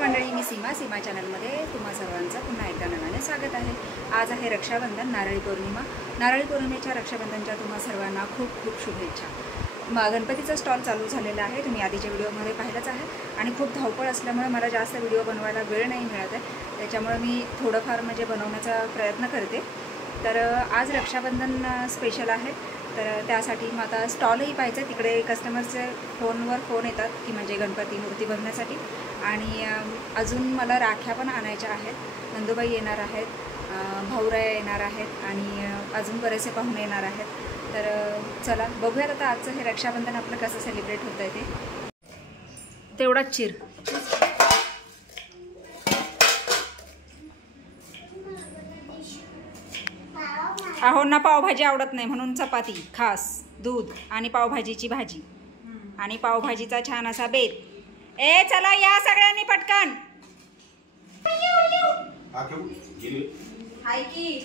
नमस्कार मंडळी, मी सीमा चॅनलमध्ये तुम्हा सर्वांचं पुन्हा एकदा नव्याने स्वागत आहे। आज आहे रक्षाबंधन, नारळी पौर्णिमा। नारळी पौर्णिमेच्या रक्षाबंधनच्या तुम्हा सर्वांना खूप खूप शुभेच्छा। गणपतीचा स्टॉल चालू झालेला आहे, तुम्ही आधीच्या व्हिडिओमध्ये पाहिलंच आहे। आणि खूप धावपळ असल्यामुळे मला जास्त व्हिडिओ बनवायला वेळ नाही मिळत आहे, त्याच्यामुळे मी थोडंफार म्हणजे बनवण्याचा प्रयत्न करते। तर आज रक्षाबंधन स्पेशल आहे, तर त्यासाठी मग आता स्टॉलही पाहिजे। तिकडे कस्टमरचे फोनवर फोन येतात की म्हणजे गणपती मूर्ती बघण्यासाठी, आणि अजून मला राख्या पण आणायच्या आहेत। नंदुबाई येणार आहेत, भाऊराया येणार आहेत आणि अजून बरेचसे पाहुणे येणार आहेत। तर चला बघूयात आता आजचं हे रक्षाबंधन आपलं कसं सेलिब्रेट होतं आहे ते। तेवढाच चिर अहोंना पावभाजी आवडत नाही म्हणून चपाती, खास दूध आणि पावभाजीची भाजी आणि पावभाजीचा छान असा बेत। ए चला या सगळ्यांनी पटकन।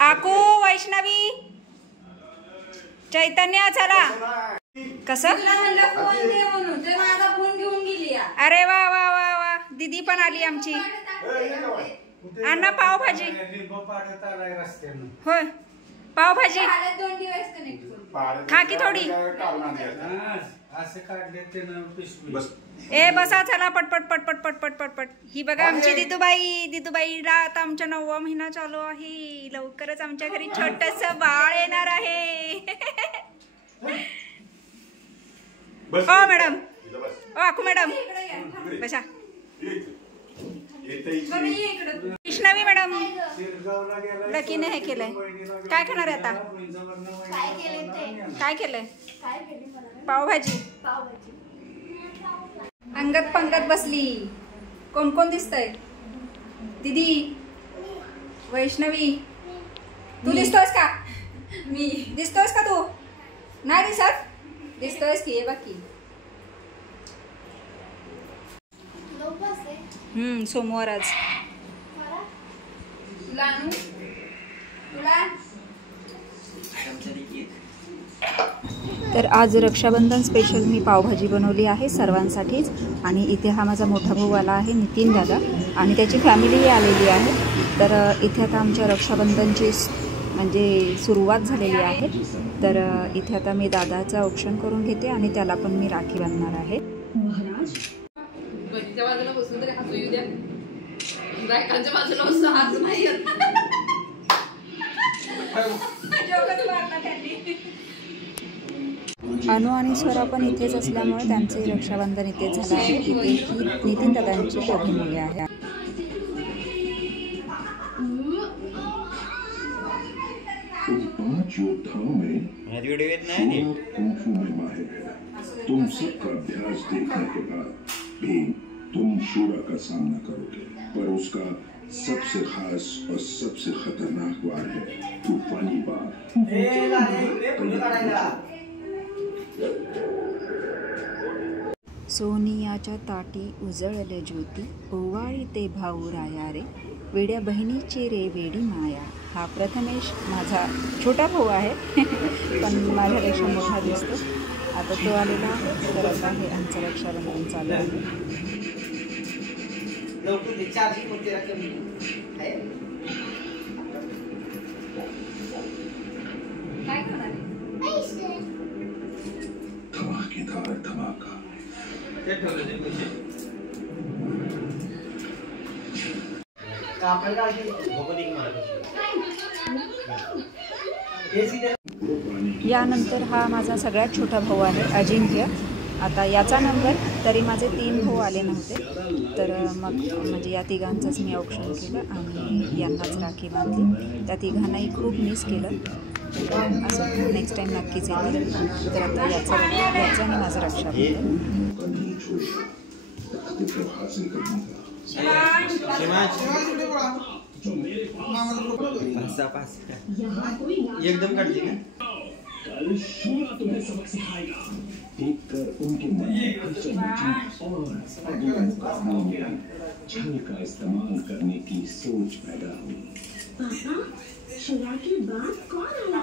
आकू, वैष्णवी, चैतन्य चला। कसं? अरे वा वा वा वा, दीदी पण आली आमची। अण्णा पावभाजी होय, पावभाजी खा की थोडी। ए बसा चला पटपट पटपट पटपट पटपट। ही बघा आमची दिदूबाईला आता आमच्या 9वा महिना चालू आहे। लवकरच आमच्या घरी छोटंसं बाळ येणार आहे। हो मॅडम, ओ आकू मॅडम बसा। वैष्णवी मॅडम, लकीने हे केलंय। काय खाणार आहे आता? काय केलंय? पावभाजी। अंगत पंगत बसली। कोण कोण दिसतंय? दीदी, वैष्णवी, तू दिसतोयस का? मी दिसतोयस का? तू नाही दिसत? दिसतोयस की? बाकी सोमवार आज। तर आज रक्षाबंधन स्पेशल मी पावभाजी बनवली आहे सर्वांसाठीच। आणि इथे हा माझा मोठा भाऊ आला आहे, नितीन दादा, आणि त्याची फॅमिलीही आलेली आहे। तर इथे आता आमच्या रक्षाबंधनची म्हणजे सुरुवात झालेली आहे। तर इथे आता मी दादाचं औक्षण करून घेते आणि त्याला पण मी राखी बांधणार आहे। अनु आणि स्वरा पण इथेच असल्यामुळे त्यांचे रक्षाबंधन इथेच झालं आहे। इथे ही नितीन दादांची दोघी मुले आहेत। तुम सबका अभ्यास देखने के बाद भी तुम शूरा का सामना करोगे, पर उसका सबसे खास और सबसे खतरनाक वार है तूफानी वार। सोनियाच्या ताटी उजळले ज्योती, ओवाळी ते भाऊ राया रे, वेड्या बहिणीची रे वेडी माया। हा प्रथमेश माझा छोटा भाऊ आहे पण माझ्यापेक्षा मोठा दिसतो। आता तो आलेला आहे, तर आता हे आमचं रक्षाबंधन चालू आहे। धमाकेदार धमाका। यानंतर हा माझा सगळ्यात छोटा भाऊ आहे अजिंक्य। आता याचा नंबर, तरी माझे 3 भाऊ आले नव्हते, तर मग म्हणजे या तिघांचंच मी औक्षण केलं आणि यांनाच राखी बांधली। त्या तिघांनाही खूप मिस केलं, असं नेक्स्ट टाईम नक्कीच येतील। तर आता याचं आणि माझं रक्षाबंधन। एकदम काटली ना, तुम्हें सबक सिखाएगा। देखकर उनके मन में और छल का इस्तेमाल करने की सोच पैदा हुई। पापा, शरा की बात कौन आया?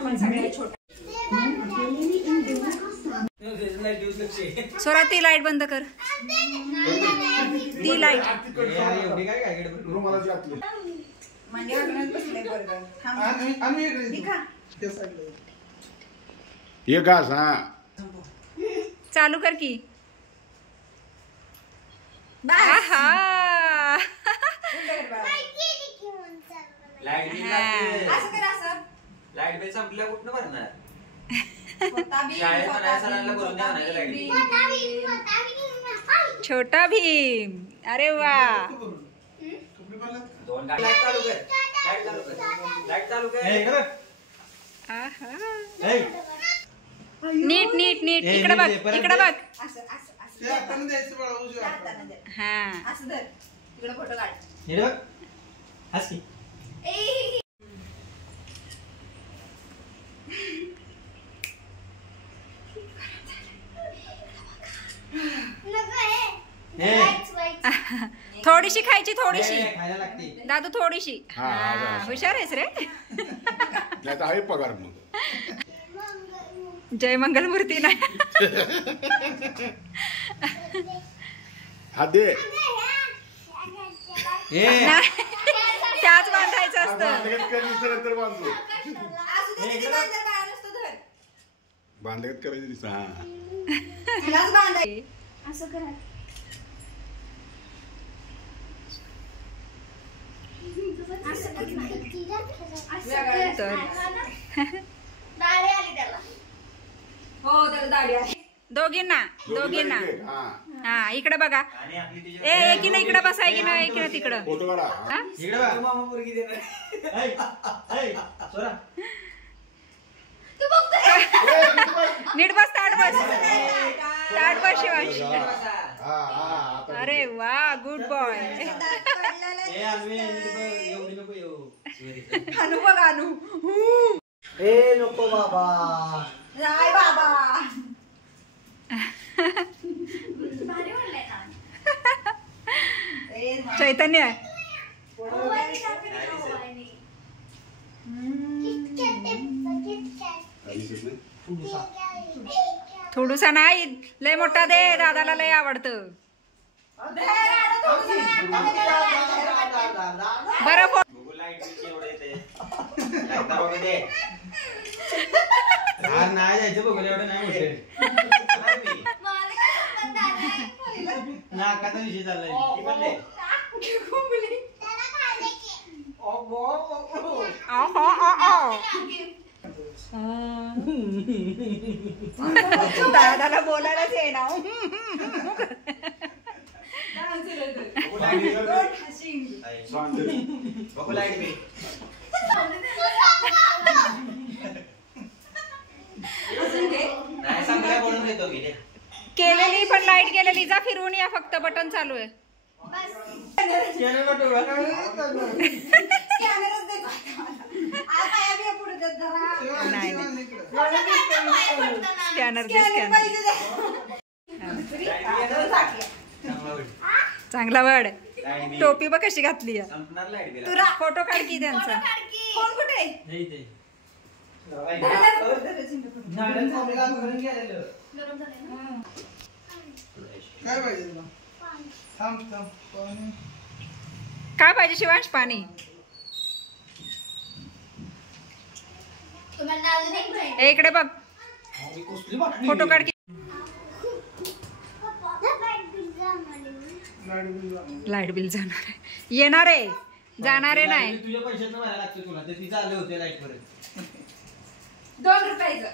मैं अकेले में इन दोनों का सामना स्वरा ती लाईट बंद कर. ती लाईट ये घास. हा चालू कर की. आहा लाईट बिल संपल्या कुठं भरणार. शाळेत म्हणायला सरांना बोलून द्या म्हणायचं लाईट बिल. छोटा भीम. अरे वा. दोन लाईट चालू कर. लाईट चालू कर. लाईट चालू कर. आहा नीट नीट नीट. इकडे बघ इकडे बघ. हा फोटो काढ. थोडीशी खायची थोडीशी. खायला लागते. दादू थोडीशी. हा, हा हुशार आहेस रे. नाही तर आहे पगार मग. जय मंगल मूर्ती नाही. हा दे. त्याच बांधायचं असतं. बांधगत करायची दिसत. हा असं करा. दोघींना दोघींना. हा इकडे बघा. एकीनं इकडे बसा एकीनं एकीनं तिकडं. फोटो काढा. हा? नीट बस. ताट बस. ताट बस शिवांश. अरे वा गुड बॉय. अनु बघ अनु. नको बाबा. नाही बाबा. चैतन्य. थोडूसा नाही लय मोठा दे. दादाला लय आवडतं. बरं नाही जायचं बघ एवढं नाही मोठे. नाकाचा विषय चाललाय. दादाला बोलायलाच येईना. Light bill. नाही संपल्या बोलून देतो की. केलेली पण लाईट गेलेली. जा फिरून या. फक्त बटन चालू आहे. नाही स्कॅनर दे. स्कॅनर चांगला वड. टोपी बघ कशी घातली. संपणार लाईट बिल. तुला फोटो काढ की त्यांचा. कोण कुठे? काय पाहिजे शिवांश? पाणी. इकडे बघ. फोटो काढ की. लाईट बिल जाणार आहे. येणार आहे जाणार आहे नाही. तुझ्या पैशात भरायला लागते तुला. ते तिचं आले होते लाईट पर्यंत. 2 रुपयाचं.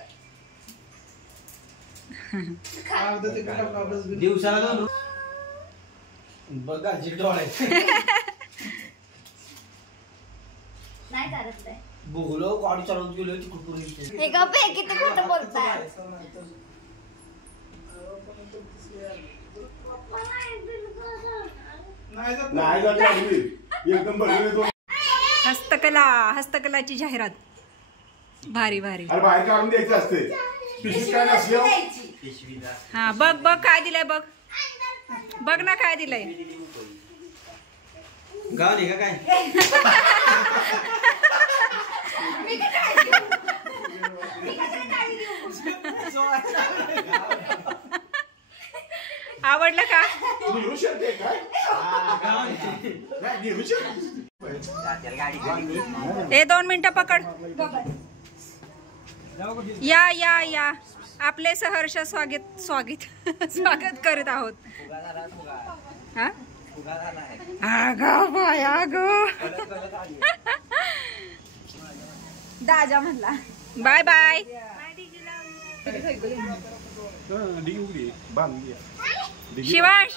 दिवसाला 2 बघा डोळे. नाही चालत आहे. बोगलो गाडी चालवून गेलो कुठून. हे गप्प आहे. किती खोटं बोलताय. हस्तकला. हस्तकलाची जाहिरात. भारी भारी. बाहेर काढून द्यायचं असते. हा बघ बघ काय दिलंय बघ. बघ ना काय दिलंय. गावली का काय. आवडलं का? ए 2 मिनिटं पकड. या या या आपले सहर्ष स्वागत करत आहोत. हा अगं बाय अगं दाजा म्हणला bye bye. Shivansh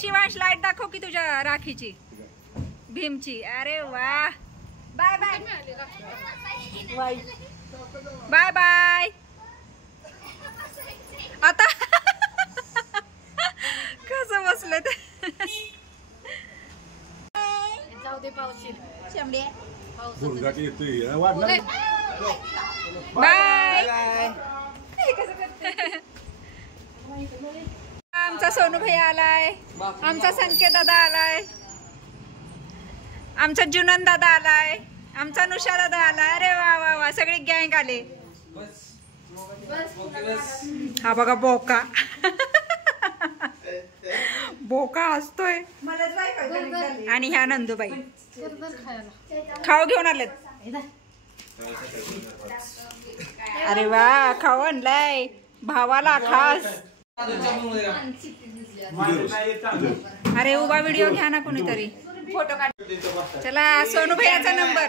Shivansh light दाखव की तुझ्या राखीची भीमची. अरे वा बाय बाय बाय बाय. आता कसं बसलं ते बाय. आमचा सोनू भैया आलाय, आमचा संकेत दादा आलाय, आमचा जुनन दादा आलाय, आमचा नुषा दादा आलाय. अरे वा वा वा सगळी गँग आले. हा बघा बोका बोका असतोय. आणि ह्या नंदूबाई खाऊ घेऊन आलेत. अरे वा खाऊ आणलाय भावाला खास. अरे उभा व्हिडिओ घ्या ना कोणीतरी फोटो काढ. चला सोनू भैयाचा नंबर.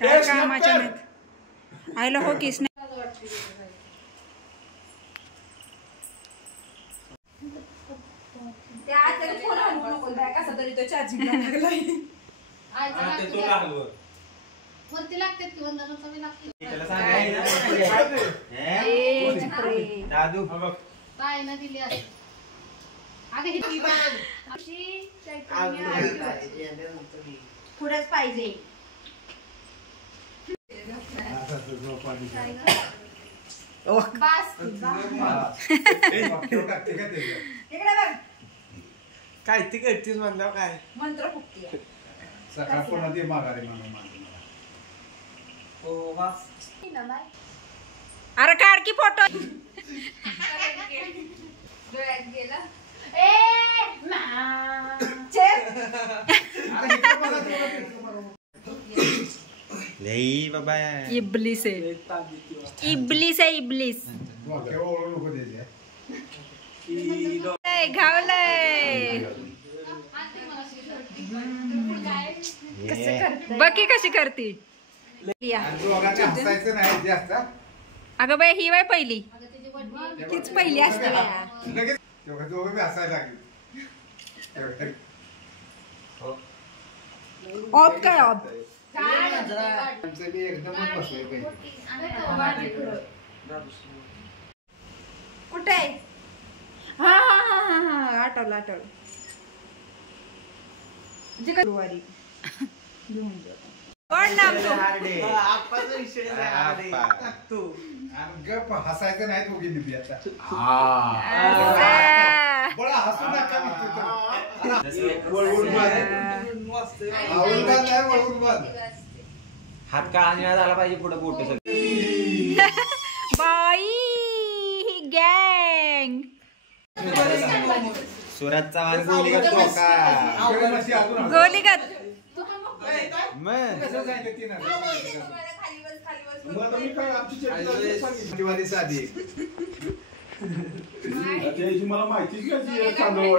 काय कामाच्या नाहीत आयला हो किस नाही. पुढेच पाहिजे. काय ती करतीस म्हणलं काय मंत्र फुकती सकाळ कोणा ते माघारी म्हणून. अरे काढ की फोटो. लई बाबा इब्लिस आहे इब्लिस आहे इब्लिस. घावलंय बकी कशी करती. अगं बाई ही बाय पहिली हीच पहिली असते. ऑफ काय ऑफ कुठे. हा हा हा हा हा आठवलं आठवलं. गुरुवारी कोण नाम तो गप हसायचं नाही तो गेली आता. हसू नका हात का आणि झाला पाहिजे पुढे पोट. बाई ही गँग सुरत चव्हाण गोलीगत का गोलीगत. साधी मला माहितीच नाही.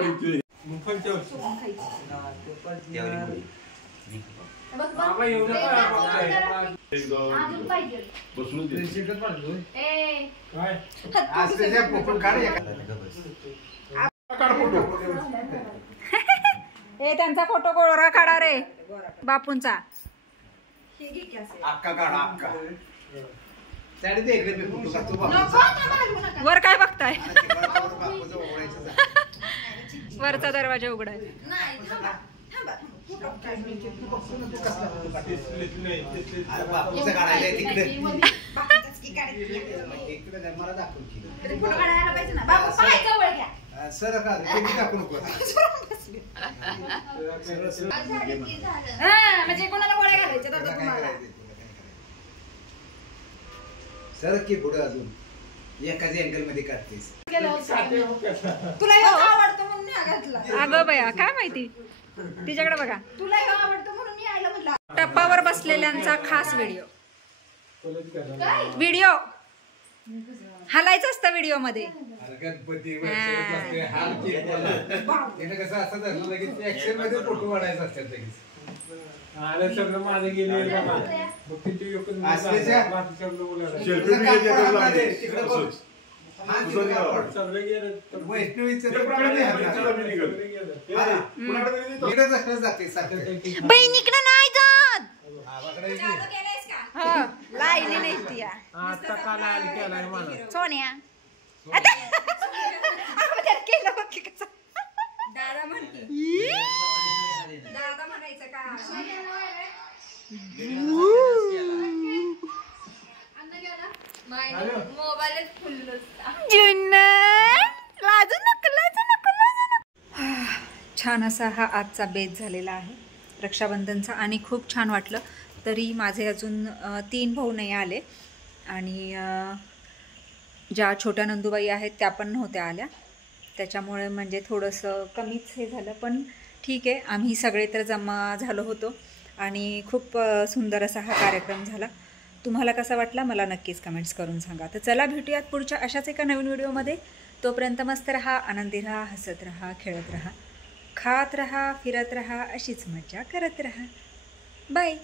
ए त्यांचा फोटो गोळा काढा रे बापूंचा. अक्का काढा अक्का. वर काय बघताय. वरचा दरवाजा उघडाय. सर टाकू नको. म्हणजे कोणाला गोळ्या घालायच्या. सर की पुढे अजून एकाच अँगल मध्ये काढतेस. तुला हे आवडतं म्हणून मी घातला. अगं बया काय माहिती तिच्याकडे बघा. तुला हे आवडतं म्हणून मी आयला म्हटलं. टप्पावर बसलेल्यांचा खास व्हिडिओ हलायचं असतं व्हिडिओ मध्ये. अरे गणपती हाल केलं कसं असं धरलं लगेच ऍक्शन मध्ये फोटो काढायचा असतात लगेच. सगळं माझं गेले बहिणीकडे नाही जात. लाईनी नाही ती सोन्या केलं बघ की कसं. दादा म्हणते. दादा म्हणायचं का? मोबाईलच फुल छान असा हा आजचा बेत झालेला आहे रक्षाबंधनचा आणि खूप छान वाटलं. तरी माझे अजून 3 भाऊ नाही आले आणि ज्या छोट्या नंदूबाई आहेत त्या पण नव्हत्या आल्या. त्याच्यामुळे म्हणजे थोडंसं कमीच हे झालं. पण ठीक आहे, आम्ही सगळे तर जमा झालो होतो आणि खूप सुंदर असा हा कार्यक्रम झाला. तुम्हाला कसा वाटला मला नक्कीच कमेंट्स करून सांगा. तर चला भेटूयात पुढच्या अशाच एका नवीन व्हिडिओमध्ये. तोपर्यंत मस्त रहा, आनंदी रहा, हसत रहा, खेळत रहा, खात रहा, फिरत रहा, अशीच मजा करत रहा. बाय.